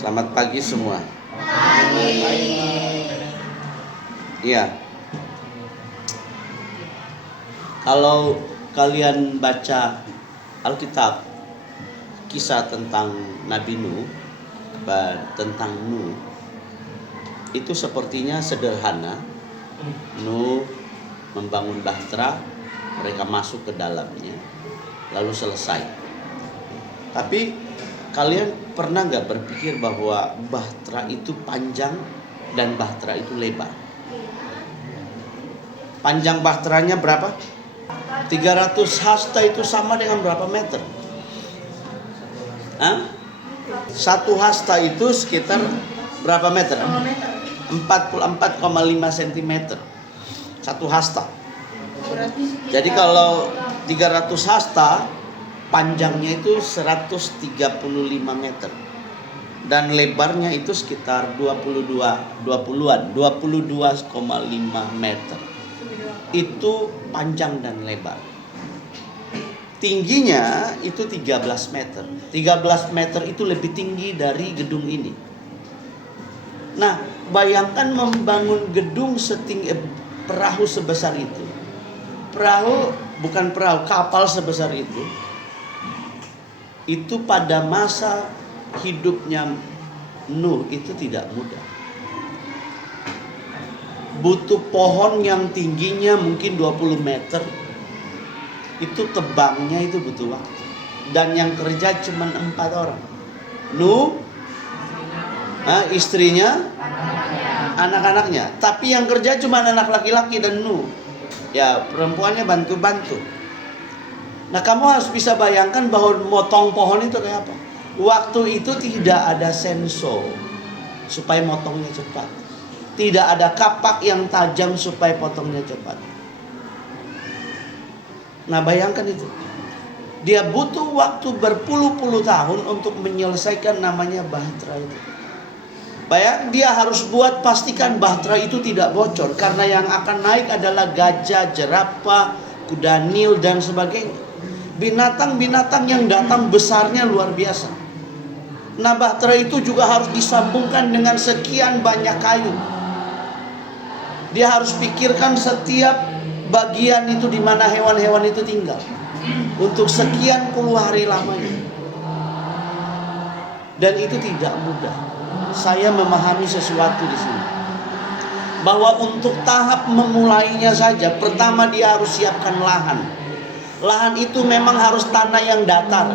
Selamat pagi semua. Pagi. Iya. Kalau kalian baca Alkitab, kisah tentang Nabi Nuh, tentang Nuh, itu sepertinya sederhana. Nuh membangun bahtera, mereka masuk ke dalamnya, lalu selesai. Tapi kalian pernah nggak berpikir bahwa bahtera itu panjang dan bahtera itu lebar? Panjang bahteranya berapa? 300 hasta itu sama dengan berapa meter? Hah? Satu hasta itu sekitar berapa meter? 44,5 cm. Satu hasta. Jadi kalau 300 hasta, panjangnya itu 135 meter. Dan lebarnya itu sekitar 22,5 meter. Itu panjang dan lebar. Tingginya itu 13 meter. 13 meter itu lebih tinggi dari gedung ini. Nah, bayangkan membangun gedung setinggi perahu sebesar itu. Kapal sebesar itu. Itu pada masa hidupnya Nuh itu tidak mudah. Butuh pohon yang tingginya mungkin 20 meter. Itu tebangnya itu butuh waktu. Dan yang kerja cuma 4 orang. Nuh, istrinya, anak-anaknya. Tapi yang kerja cuma anak laki-laki dan Nuh. Ya, perempuannya bantu-bantu. Nah, kamu harus bisa bayangkan bahwa motong pohon itu kayak apa. Waktu itu tidak ada sensor supaya motongnya cepat. Tidak ada kapak yang tajam supaya potongnya cepat. Nah, bayangkan itu. Dia butuh waktu berpuluh-puluh tahun untuk menyelesaikan namanya bahtera itu. Dia harus pastikan bahtera itu tidak bocor. Karena yang akan naik adalah gajah, jerapah, kuda Nil dan sebagainya. Binatang-binatang yang datang besarnya luar biasa. Nah, bahtera itu juga harus disambungkan dengan sekian banyak kayu. Dia harus pikirkan setiap bagian itu di mana hewan-hewan itu tinggal. Untuk sekian puluh hari lamanya. Dan itu tidak mudah. Saya memahami sesuatu di sini. Bahwa untuk tahap memulainya saja, pertama dia harus siapkan lahan. Lahan itu memang harus tanah yang datar,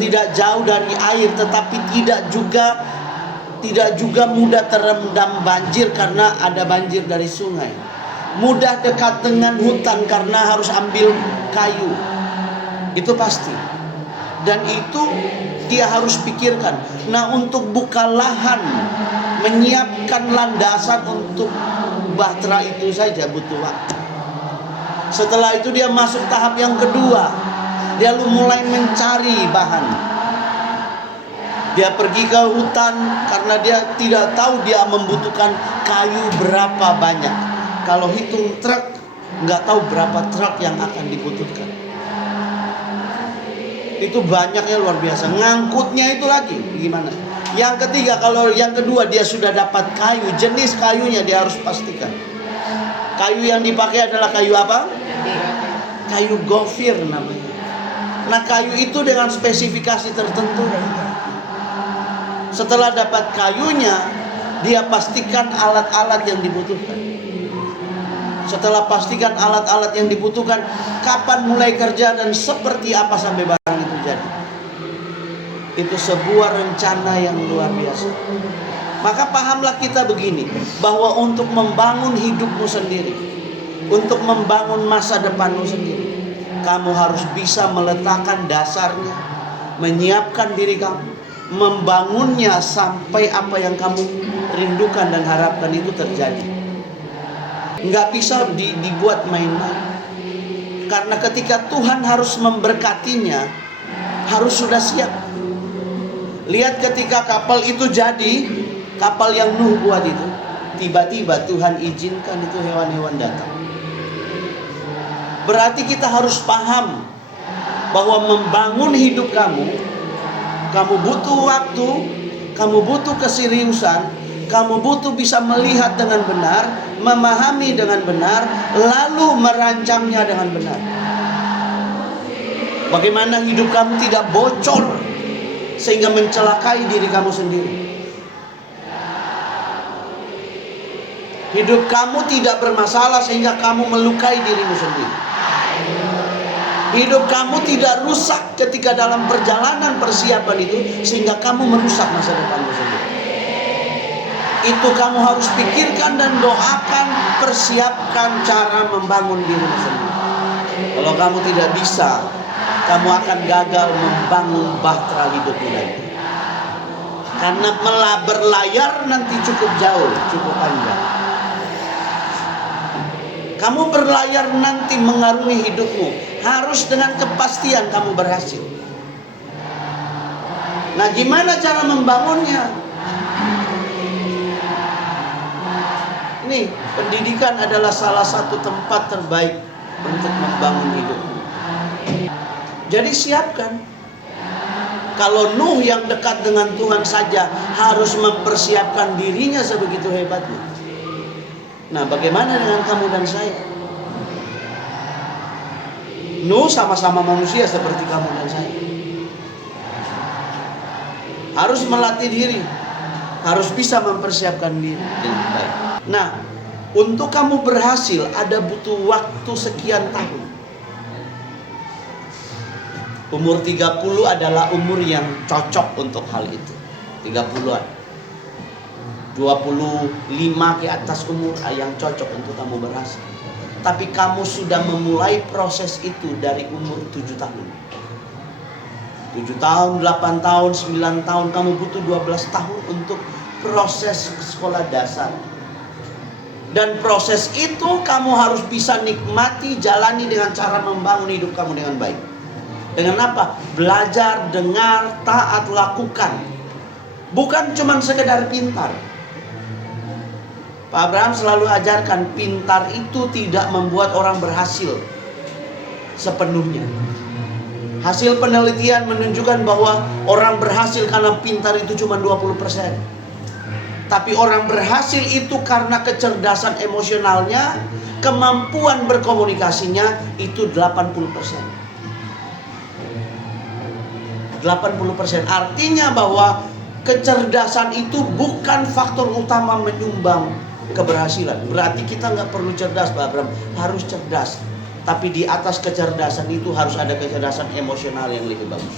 tidak jauh dari air, tetapi tidak juga mudah terendam banjir karena ada banjir dari sungai. Mudah dekat dengan hutan karena harus ambil kayu. Itu pasti. Dan itu dia harus pikirkan. Nah, untuk buka lahan, menyiapkan landasan untuk bahtera itu saja butuh waktu. Setelah itu dia masuk tahap yang kedua. Dia mulai mencari bahan. Dia pergi ke hutan karena dia tidak tahu dia membutuhkan kayu berapa banyak. Kalau hitung truk, nggak tahu berapa truk yang akan dibutuhkan. Itu banyaknya luar biasa. Ngangkutnya itu lagi gimana? Yang ketiga, kalau yang kedua dia sudah dapat kayu, jenis kayunya dia harus pastikan. Kayu yang dipakai adalah kayu apa? Kayu gofir namanya. Nah, kayu itu dengan spesifikasi tertentu. Setelah dapat kayunya, dia pastikan alat-alat yang dibutuhkan. Setelah pastikan alat-alat yang dibutuhkan, kapan mulai kerja dan seperti apa sampai barang itu jadi. Itu sebuah rencana yang luar biasa. Maka pahamlah kita begini, bahwa untuk membangun hidupmu sendiri, untuk membangun masa depanmu sendiri, kamu harus bisa meletakkan dasarnya, menyiapkan diri kamu, membangunnya sampai apa yang kamu rindukan dan harapkan itu terjadi. Nggak bisa dibuat main-main. Karena ketika Tuhan harus memberkatinya, harus sudah siap. Lihat ketika kapal itu jadi, kapal yang Nuh buat itu, tiba-tiba Tuhan izinkan itu hewan-hewan datang. Berarti kita harus paham bahwa membangun hidup kamu butuh waktu, kamu butuh keseriusan, kamu butuh bisa melihat dengan benar, memahami dengan benar, lalu merancangnya dengan benar. Bagaimana hidup kamu tidak bocor sehingga mencelakai diri kamu sendiri. Hidup kamu tidak bermasalah sehingga kamu melukai dirimu sendiri. Hidup kamu tidak rusak ketika dalam perjalanan persiapan itu sehingga kamu merusak masa depanmu sendiri. Itu kamu harus pikirkan dan doakan, persiapkan cara membangun dirimu sendiri. Kalau kamu tidak bisa, kamu akan gagal membangun bahtera hidupmu nanti. Karena berlayar nanti cukup jauh, cukup panjang. Kamu berlayar nanti mengarungi hidupmu, harus dengan kepastian kamu berhasil. Nah, gimana cara membangunnya? Ini pendidikan adalah salah satu tempat terbaik untuk membangun hidupmu. Jadi siapkan. Kalau Nuh yang dekat dengan Tuhan saja harus mempersiapkan dirinya sebegitu hebatnya. Nah, bagaimana dengan kamu dan saya? Nuh sama-sama manusia seperti kamu dan saya. Harus melatih diri, harus bisa mempersiapkan diri dengan baik. Nah, untuk kamu berhasil ada butuh waktu sekian tahun. Umur 30 adalah umur yang cocok untuk hal itu. 30-an. 25 ke atas umur yang cocok untuk kamu berhasil. Tapi kamu sudah memulai proses itu dari umur 7 tahun. 7 tahun, 8 tahun, 9 tahun, kamu butuh 12 tahun untuk proses sekolah dasar. Dan proses itu kamu harus bisa nikmati, jalani dengan cara membangun hidup kamu dengan baik. Dengan apa? Belajar, dengar, taat, lakukan. Bukan cuma sekedar pintar. Pak Abraham selalu ajarkan, pintar itu tidak membuat orang berhasil sepenuhnya. Hasil penelitian menunjukkan bahwa orang berhasil karena pintar itu cuma 20%. Tapi orang berhasil itu karena kecerdasan emosionalnya, kemampuan berkomunikasinya itu 80%. 80%. Artinya bahwa kecerdasan itu bukan faktor utama menyumbang keberhasilan. Berarti kita nggak perlu cerdas, Pak Abraham. Harus cerdas. Tapi di atas kecerdasan itu harus ada kecerdasan emosional yang lebih bagus.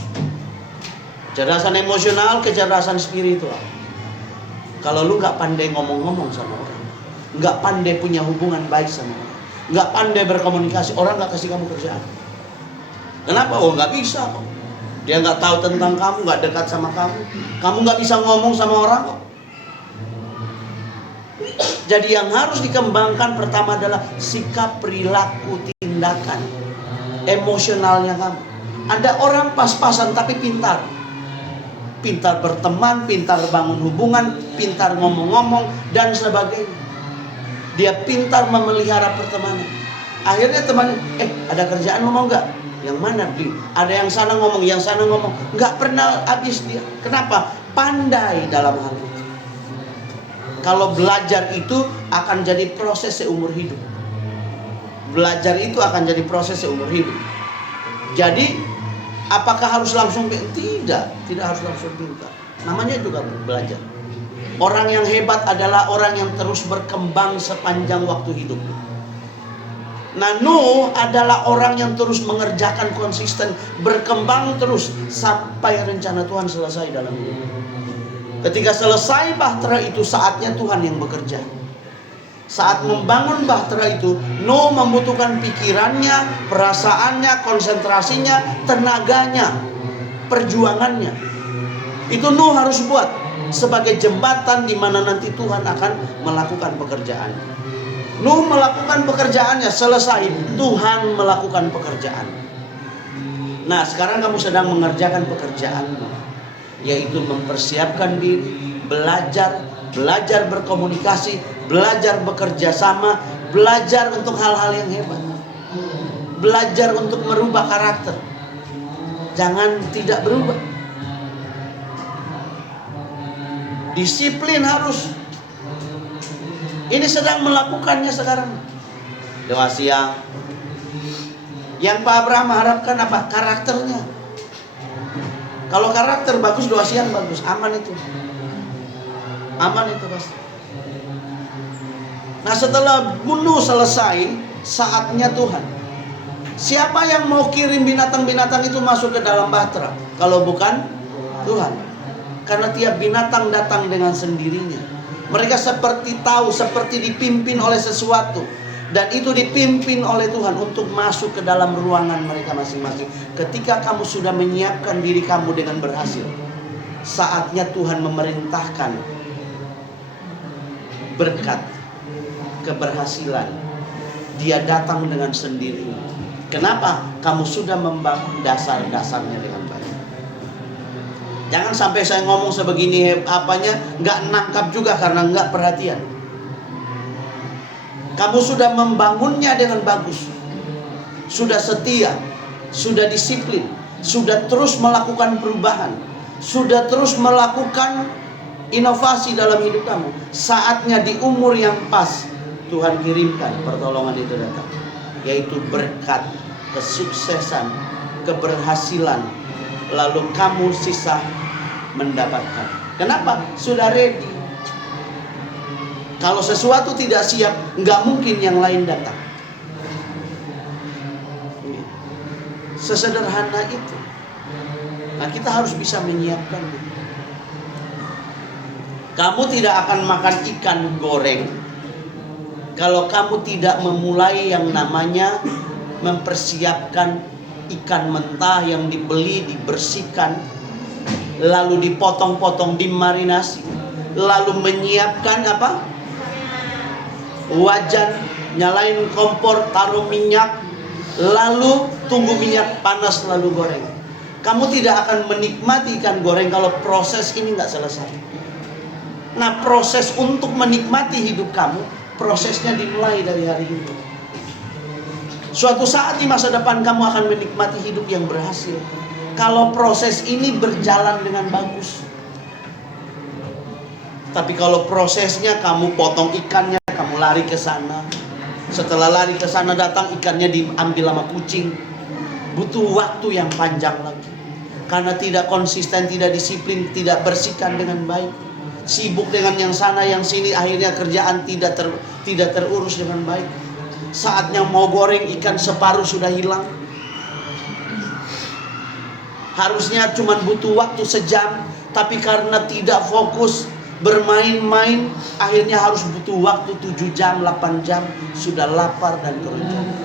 Kecerdasan emosional, kecerdasan spiritual. Kalau lu nggak pandai ngomong-ngomong sama orang, nggak pandai punya hubungan baik sama orang, nggak pandai berkomunikasi, orang nggak kasih kamu kerjaan. Kenapa? Oh, nggak bisa kok. Dia nggak tahu tentang kamu, nggak dekat sama kamu. Kamu nggak bisa ngomong sama orang kok. Jadi yang harus dikembangkan pertama adalah sikap, perilaku, tindakan, emosionalnya kamu. Ada orang pas-pasan tapi pintar. Pintar berteman, pintar bangun hubungan, pintar ngomong-ngomong, dan sebagainya. Dia pintar memelihara pertemanan. Akhirnya temannya, ada kerjaan mau nggak? Yang mana beli? Ada yang sana ngomong, yang sana ngomong. Nggak pernah habis dia. Kenapa? Pandai dalam hal itu. Kalau belajar itu akan jadi proses seumur hidup. Belajar itu akan jadi proses seumur hidup. Jadi, apakah harus langsung? Tidak harus langsung pintar. Namanya juga belajar. Orang yang hebat adalah orang yang terus berkembang sepanjang waktu hidupnya. Nah, Nuh adalah orang yang terus mengerjakan konsisten, berkembang terus sampai rencana Tuhan selesai dalam hidup. Ketika selesai bahtera itu, saatnya Tuhan yang bekerja. Saat membangun bahtera itu, Nuh membutuhkan pikirannya, perasaannya, konsentrasinya, tenaganya, perjuangannya. Itu Nuh harus buat sebagai jembatan di mana nanti Tuhan akan melakukan pekerjaan. Nuh melakukan pekerjaannya, selesai, Tuhan melakukan pekerjaan. Nah, sekarang kamu sedang mengerjakan pekerjaanmu, yaitu mempersiapkan diri, belajar berkomunikasi, belajar bekerja sama, belajar untuk hal-hal yang hebat, belajar untuk merubah karakter. Jangan tidak berubah. Disiplin harus. Ini sedang melakukannya sekarang. Doa siang. Yang Pak Abraham harapkan apa? Karakternya. Kalau karakter bagus, doa siang bagus. Aman itu. Aman itu pasti. Nah, setelah bunuh selesai, saatnya Tuhan. Siapa yang mau kirim binatang-binatang itu masuk ke dalam bahtera? Kalau bukan Tuhan. Karena tiap binatang datang dengan sendirinya. Mereka seperti tahu, seperti dipimpin oleh sesuatu. Dan itu dipimpin oleh Tuhan untuk masuk ke dalam ruangan mereka masing-masing. Ketika kamu sudah menyiapkan diri kamu dengan berhasil, saatnya Tuhan memerintahkan berkat, keberhasilan. Dia datang dengan sendirinya. Kenapa? Kamu sudah membangun dasar-dasarnya dengan baik. Jangan sampai saya ngomong sebegini apanya, nggak nangkap juga karena nggak perhatian. Kamu sudah membangunnya dengan bagus, sudah setia, sudah disiplin, sudah terus melakukan perubahan, sudah terus melakukan inovasi dalam hidup kamu. Saatnya di umur yang pas Tuhan kirimkan pertolongan itu datang, yaitu berkat, kesuksesan, keberhasilan. Lalu kamu sisa mendapatkan. Kenapa? Sudah ready. Kalau sesuatu tidak siap, nggak mungkin yang lain datang. Sesederhana itu. Nah, kita harus bisa menyiapkan. Kamu tidak akan makan ikan goreng kalau kamu tidak memulai yang namanya mempersiapkan ikan mentah yang dibeli, dibersihkan, lalu dipotong-potong, dimarinasi, lalu menyiapkan apa? Wajan, nyalain kompor, taruh minyak, lalu tunggu minyak panas lalu goreng. Kamu tidak akan menikmati ikan goreng kalau proses ini nggak selesai. Nah, proses untuk menikmati hidup kamu, prosesnya dimulai dari hari ini. Suatu saat di masa depan kamu akan menikmati hidup yang berhasil kalau proses ini berjalan dengan bagus. Tapi kalau prosesnya kamu potong ikannya, kamu lari ke sana. Setelah lari ke sana datang ikannya diambil sama kucing. Butuh waktu yang panjang lagi. Karena tidak konsisten, tidak disiplin, tidak bersihkan dengan baik. Sibuk dengan yang sana, yang sini, akhirnya kerjaan tidak terurus dengan baik. Saatnya mau goreng ikan separuh sudah hilang. Harusnya cuma butuh waktu sejam, tapi karena tidak fokus, bermain-main, akhirnya harus butuh waktu 7 jam, 8 jam, sudah lapar dan keroncongan.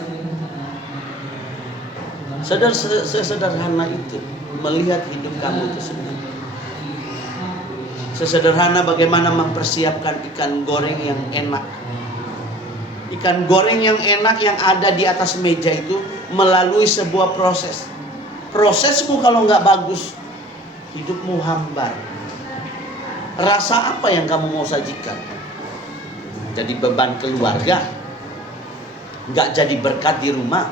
Sesederhana itu melihat hidup kamu itu sendiri. Sesederhana bagaimana mempersiapkan ikan goreng yang enak. Ikan goreng yang enak yang ada di atas meja itu melalui sebuah proses. Prosesmu kalau nggak bagus, hidupmu hambar. Rasa apa yang kamu mau sajikan? Jadi beban keluarga, nggak jadi berkat di rumah,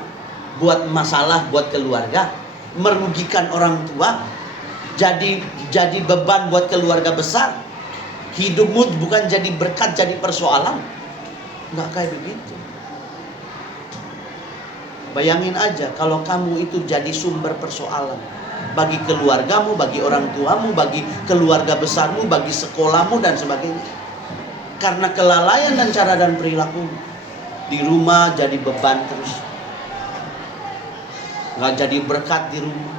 buat masalah buat keluarga, merugikan orang tua, jadi beban buat keluarga besar. Hidupmu bukan jadi berkat, jadi persoalan. Nggak kayak begitu. Bayangin aja kalau kamu itu jadi sumber persoalan bagi keluargamu, bagi orang tuamu, bagi keluarga besarmu, bagi sekolahmu dan sebagainya. Karena kelalaian dan cara dan perilaku di rumah jadi beban terus. Nggak jadi berkat di rumah.